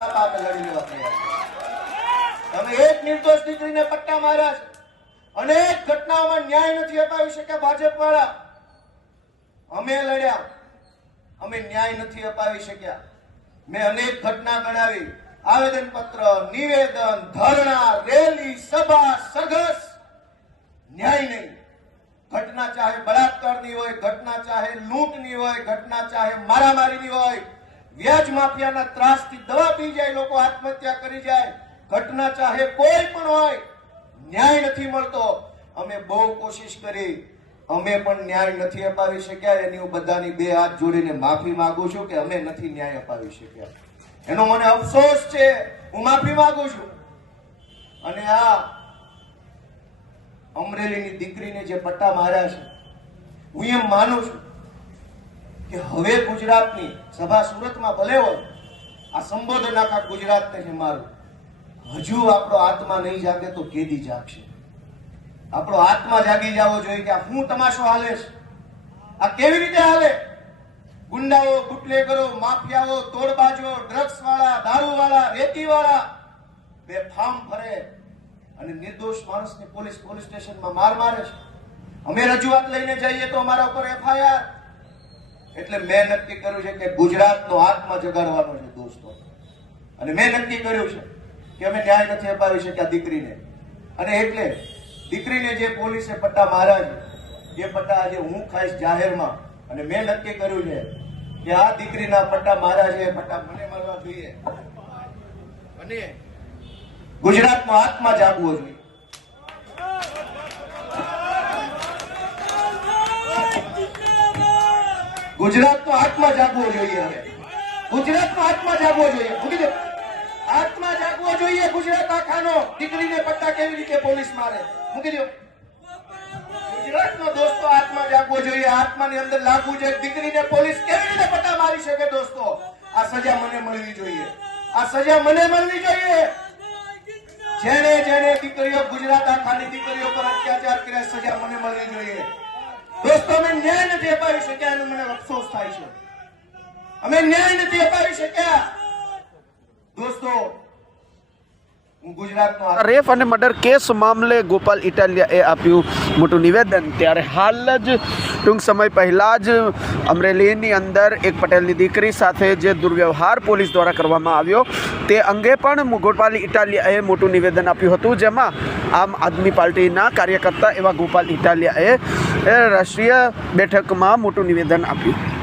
લડી લેવા તૈયાર છે। તમે એક નિર્દોષ દીકરીને પટ્ટા માર્યા છે। અનેક ઘટનાઓમાં ન્યાય નથી અપાવી શક્યા ભાજપ વાળા। અમે લડ્યા, અમે ન્યાય નથી અપાવી શક્યા। મેં અનેક ઘટના ગણાવી, આવેદન પત્ર, નિવેદન, ધરણા, રેલી, સભા, સરઘસ, ન્યાય નહીં। ઘટના ચાહે બળાત્કારની હોય, ઘટના ચાહે લૂંટની હોય, ઘટના ચાહે મારામારીની હોય, વ્યાજ માફિયાના ત્રાસથી દવા પી જાય, લોકો આત્મહત્યા કરી જાય, ઘટના ચાહે કોઈ પણ હોય, ન્યાય નથી મળતો। અમે બહુ કોશિશ કરી, અમે પણ ન્યાય નથી અપાવી શક્યા। એની હું બધાની બે હાથ જોડીને માફી માંગુ છું કે અમે નથી ન્યાય અપાવી શક્યા। એનો મને અફસોસ છે, હું માફી માંગુ છું। અને આ અમરેલીની દીકરીને જે પટ્ટા માર્યા છે, હું એમ માનું છું કે હવે ગુજરાતની સભા સુરતમાં ભલે હોય, આ સંબોધન આખા ગુજરાતને છે મારું, હજુ આપણો આત્મા નહીં જાગે તો કેદી જાગશે? આપણો આત્મા જાગી જવો જોઈએ કે આ શું તમાશો હાલે છે, આ કેવી રીતે હાલે? ગુંડાઓ, બુટલેગરો, માફિયાઓ, તોડબાજો, ડ્રગ્સ વાળા, દારૂ વાળા, રેતી વાળા બેફામ ફરે અને નિર્દોષ માણસને પોલીસ સ્ટેશનમાં મારે છે। અમે રજૂઆત લઈને જઈએ તો અમારા ઉપર FIR। એટલે મેં નક્કી કર્યું છે કે ગુજરાતનો આત્મા જગાડવાનો છે દોસ્તો। અને મેં નક્કી કર્યું છે કે અમે ન્યાય નથી અપાવી શક્યા દીકરીને, અને એટલે દીકરીને જે પોલીસે પટ્ટા માર્યા છે, એ પટ્ટા આજે હું ખાઈશ જાહેરમાં। અને મેં નક્કી કર્યું છે કે આ દીકરીના પટ્ટા માર્યા છે, એ પટ્ટા મને મળવા જોઈએ અને ગુજરાતનો આત્મા જાગવો જોઈએ। ગુજરાતનો આત્મા જાગવો જોઈએ। હવે ગુજરાતનો આત્મા જાગવો જોઈએ, આત્મા જાગવો જોઈએ ગુજરાત આખાનો। દીકરીને પટ્ટા કેવી રીતે પોલીસ મારે, મૂકી દો। ગુજરાતનો દોસ્તો આત્મા જાગવો જોઈએ, આત્માની અંદર લાગવું જોઈએ। દીકરીને પોલીસ કેવી રીતે પટ્ટા મારી શકે દોસ્તો? આ સજા મને મળવી જોઈએ, આ સજા મને મળવી જોઈએ। જેને જેને દીકરીઓ, ગુજરાત આખાની દીકરીઓ પર અત્યાચાર કર્યા, સજા મને મળવી જોઈએ દોસ્તો। અમે ન્યાય નથી અપાવી શક્યા, એનો મને અફસોસ થાય છે। અમે ન્યાય નથી અપાવી શક્યા દોસ્તો। હું ગુજરાતનો રેપ અને મર્ડર કેસ મામલે ગોપાલ ઇટાલિયાએ આપ્યું મોટું નિવેદન। ત્યારે હાલ જ ટૂંક સમય પહેલા જ અમરેલીની અંદર એક પટેલની દીકરી સાથે જે દુર્વ્યવહાર પોલીસ દ્વારા કરવામાં આવ્યો તે અંગે પણ ગોપાલ ઇટાલિયાએ મોટું નિવેદન આપ્યું હતું, જેમાં આમ આદમી પાર્ટીના કાર્યકર્તા એવા ગોપાલ ઇટાલિયાએ રાષ્ટ્રીય બેઠકમાં મોટું નિવેદન આપ્યું।